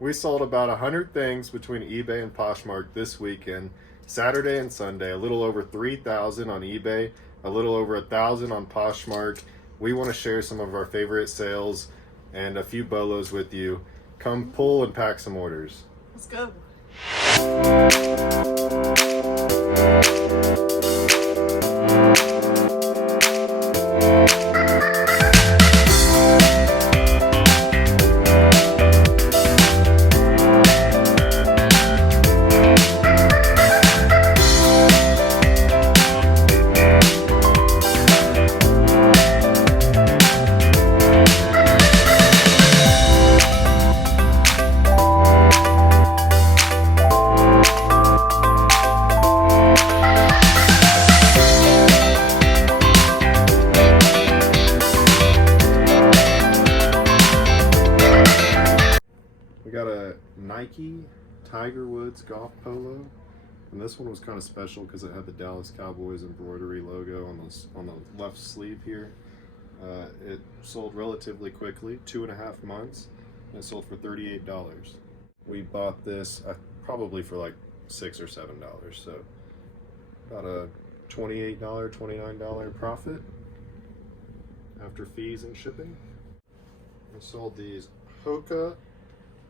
We sold about 100 things between eBay and Poshmark this weekend, Saturday and Sunday. A little over 3,000 on eBay, a little over 1,000 on Poshmark. We want to share some of our favorite sales and a few bolos with you. Come pull and pack some orders. Let's go. We got a Nike Tiger Woods golf polo, and this one was kind of special because it had the Dallas Cowboys embroidery logo on the left sleeve here. It sold relatively quickly, 2.5 months, and it sold for $38. We bought this probably for like $6 or $7, so about a $28, $29 profit after fees and shipping. We sold these Hoka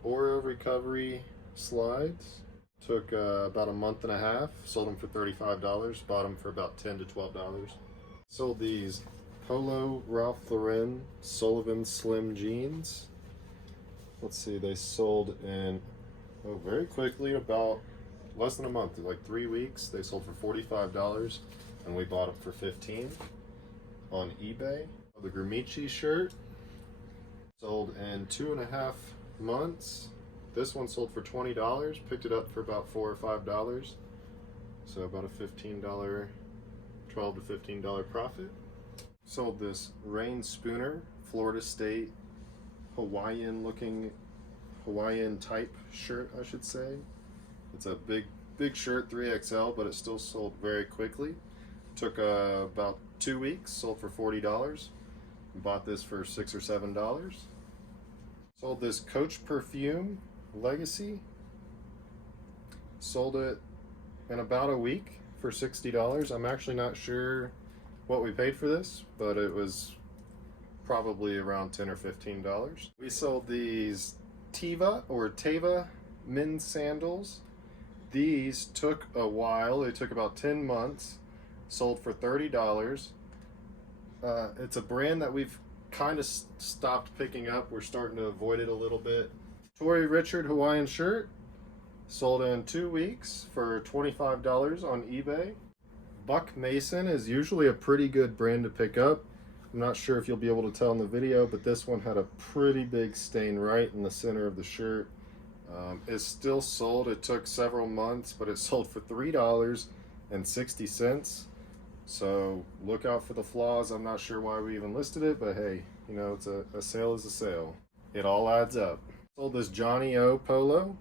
Oreo recovery slides. Took about a month and a half. Sold them for $35. Bought them for about $10 to $12. Sold these Polo Ralph Lauren Sullivan Slim jeans. Let's see, they sold in very quickly, about less than a month, like 3 weeks. They sold for $45, and we bought them for $15 on eBay. The Gramici shirt sold in 2.5 months. This one sold for $20. Picked it up for about $4 or $5, so about a $15, $12 to $15 profit. Sold this Rain Spooner Florida State Hawaiian type shirt, I should say. It's a big shirt, 3XL, but it still sold very quickly. Took about 2 weeks. Sold for $40. Bought this for $6 or $7. Sold this Coach Perfume Legacy. Sold it in about a week for $60. I'm actually not sure what we paid for this, but it was probably around $10 or $15. We sold these Teva men's sandals. These took a while. They took about 10 months. Sold for $30. It's a brand that we've kind of stopped picking up. We're starting to avoid it a little bit. Tory Richard Hawaiian shirt. Sold in 2 weeks for $25 on eBay. Buck Mason is usually a pretty good brand to pick up. I'm not sure if you'll be able to tell in the video, but this one had a pretty big stain right in the center of the shirt. It's still sold. It took several months, but it sold for $3.60. So look out for the flaws. I'm not sure why we even listed it, but hey, you know, it's a sale is a sale. It all adds up. Sold this Johnny O polo.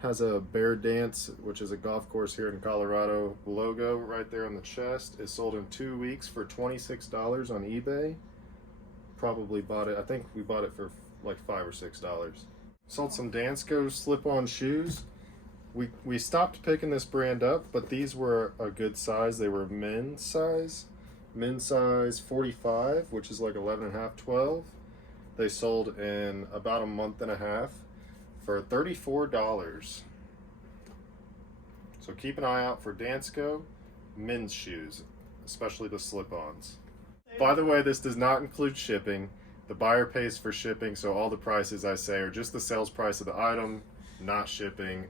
Has a Bear Dance, which is a golf course here in Colorado, logo right there on the chest. It sold in 2 weeks for $26 on eBay. Probably bought it, I think we bought it for like $5 or $6. Sold some Dansko slip-on shoes. We stopped picking this brand up, but these were a good size. They were men's size 45, which is like 11.5, 12. They sold in about a month and a half for $34. So keep an eye out for Dansko men's shoes, especially the slip-ons. By the way, this does not include shipping. The buyer pays for shipping, so all the prices I say are just the sales price of the item, not shipping.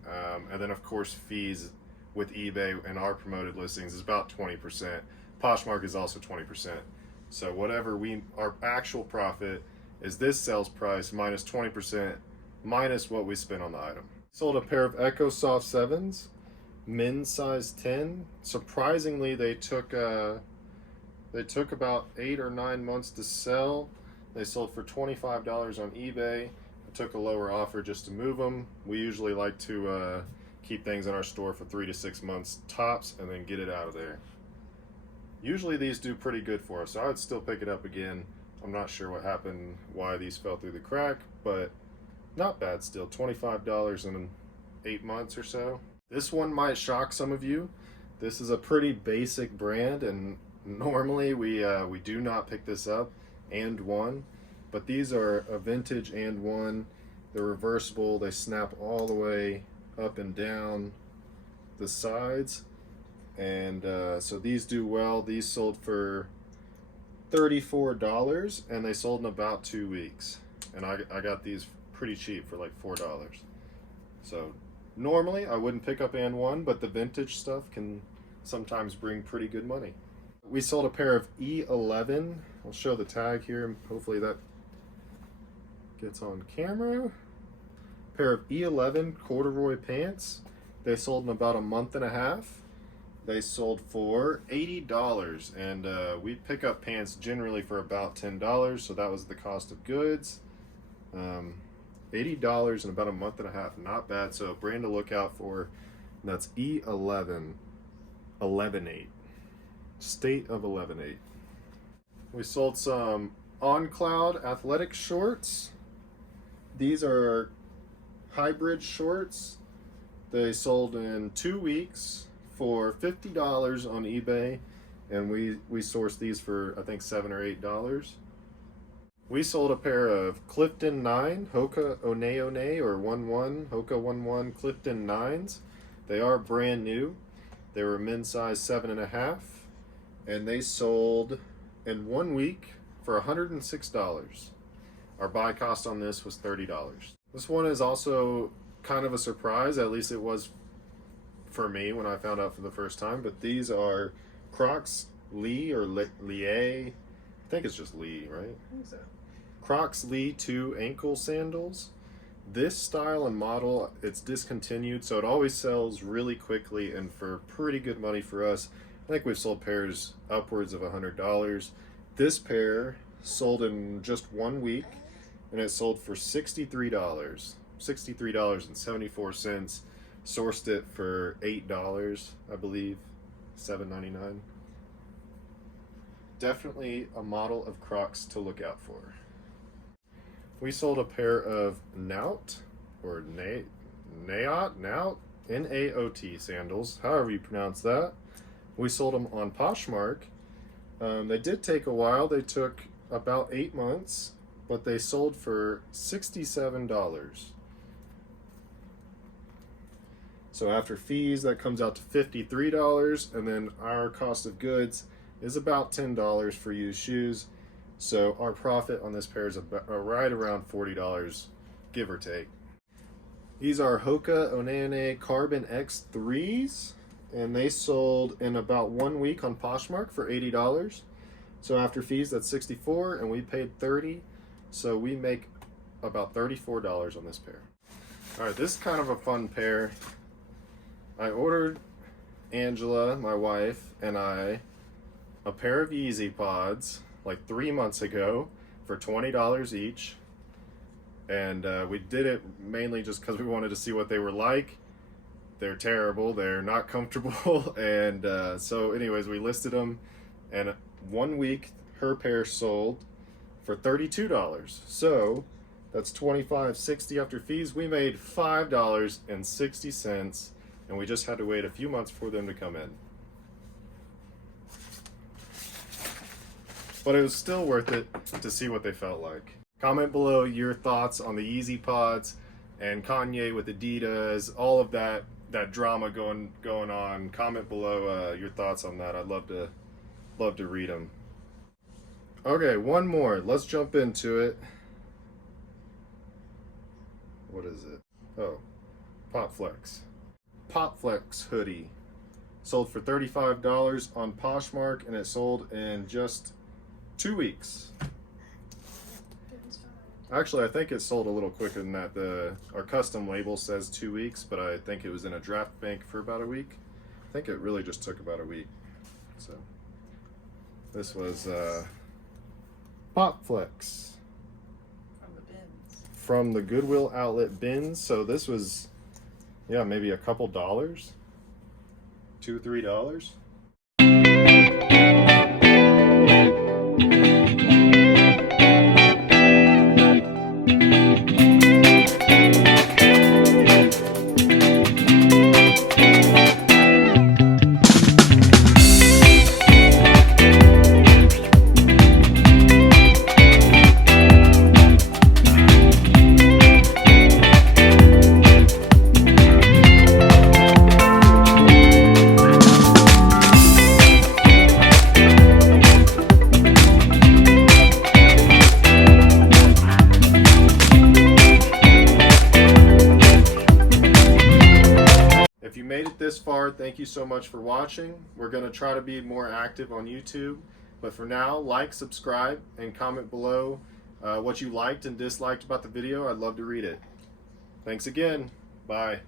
And then of course fees with eBay and our promoted listings is about 20%. Poshmark is also 20%. So whatever our actual profit is this sales price minus 20% minus what we spent on the item. Sold a pair of Echo Soft 7s, men's size 10. Surprisingly, they took about 8 or 9 months to sell. They sold for $25 on eBay. I took a lower offer just to move them. We usually like to keep things in our store for 3 to 6 months tops and then get it out of there. Usually these do pretty good for us, so I would still pick it up again. I'm not sure what happened, why these fell through the crack, but not bad still. $25 in 8 months or so. This one might shock some of you. This is a pretty basic brand, and normally we do not pick this up. And one, but these are a vintage and one. They're reversible. They snap all the way up and down the sides, and so these do well. These sold for $34, and they sold in about 2 weeks, and I got these pretty cheap for like $4. So normally I wouldn't pick up and one, but the vintage stuff can sometimes bring pretty good money. We sold a pair of E11. I'll show the tag here. Hopefully that gets on camera. Pair of E11 corduroy pants. They sold in about a month and a half. They sold for $80, and we pick up pants generally for about $10, so that was the cost of goods. $80 in about a month and a half, not bad. So brand to look out for. That's E11, 11.8. State of 11.8. We sold some On Cloud athletic shorts. These are hybrid shorts. They sold in 2 weeks for $50 on eBay, and we sourced these for I think $7 or $8. We sold a pair of Clifton 9 Hoka One or 11 Hoka 11 Clifton 9s. They are brand new. They were men's size 7.5, and they sold in 1 week for $106. Our buy cost on this was $30. This one is also kind of a surprise, at least it was for me when I found out for the first time, but these are Crocs Lee or Lie. I think it's just Lee, right? I think so. Crocs Lee 2 ankle sandals. This style and model, it's discontinued, so it always sells really quickly and for pretty good money for us. I think we've sold pairs upwards of $100. This pair sold in just 1 week, and it sold for $63. $63.74. Sourced it for $8, I believe, $7.99. Definitely a model of Crocs to look out for. We sold a pair of Naut or Naut N-A-O-T sandals, however you pronounce that. We sold them on Poshmark. They did take a while. They took about 8 months, but they sold for $67. So after fees, that comes out to $53, and then our cost of goods is about $10 for used shoes. So our profit on this pair is right around $40, give or take. These are Hoka One Carbon X3s, and they sold in about 1 week on Poshmark for $80. So after fees, that's $64, and we paid $30. So we make about $34 on this pair. All right, this is kind of a fun pair. I ordered Angela, my wife, and I a pair of Yeezy Pods like 3 months ago for $20 each, and we did it mainly just because we wanted to see what they were like. They're terrible, they're not comfortable, and so anyways, we listed them, and 1 week her pair sold for $32. So that's $25.60 after fees. We made $5.60, and we just had to wait a few months for them to come in. But it was still worth it to see what they felt like. Comment below your thoughts on the Yeezy Pods and Kanye with Adidas, all of that drama going on. Comment below your thoughts on that. I'd love to read them. Okay, one more. Let's jump into it. What is it? Oh, Pop Flex. Pop Flex hoodie. Sold for $35 on Poshmark, and it sold in just 2 weeks. Actually, I think it sold a little quicker than that. Our custom label says 2 weeks, but I think it was in a draft bank for about a week. I think it really just took about a week. So this was Pop Flex From the bins. From the Goodwill Outlet bins. So this was, yeah, maybe a couple dollars, $2, $3. this far, thank you so much for watching. We're going to try to be more active on YouTube. But for now, like, subscribe, and comment below what you liked and disliked about the video. I'd love to read it. Thanks again. Bye.